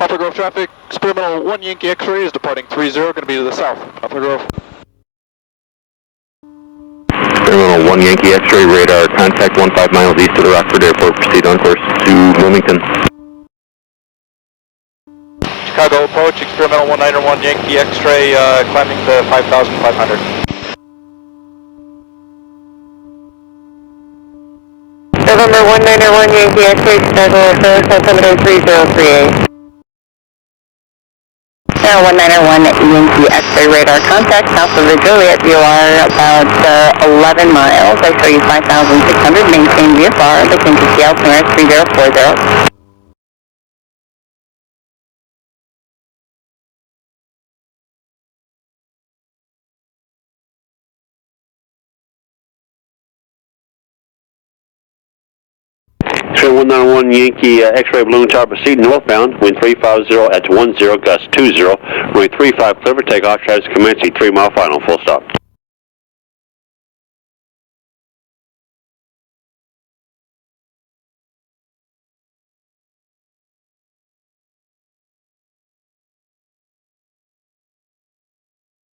Poplar Grove traffic, experimental 1 Yankee X-ray is departing 30, going to be to the south. Poplar Grove. Experimental 1 Yankee X-ray radar, contact 15 miles east of the Rockford Airport, proceed on course to Wilmington. Chicago approach, experimental 191 Yankee X-ray, climbing to 5,500. November 191 Yankee X-ray, Chicago approach, altimeter 3038. Now 191 Yankee X-ray radar, contact south of the Joliet, you are about 11 miles, I show you 5,600, maintain VFR, looking to see altimeter 3040. X-ray 191 Yankee X-ray balloon tower, proceed northbound, wind 350 at 10, gust 20, runway 35 clear for takeoff, tries to commence a 3-mile final, full stop.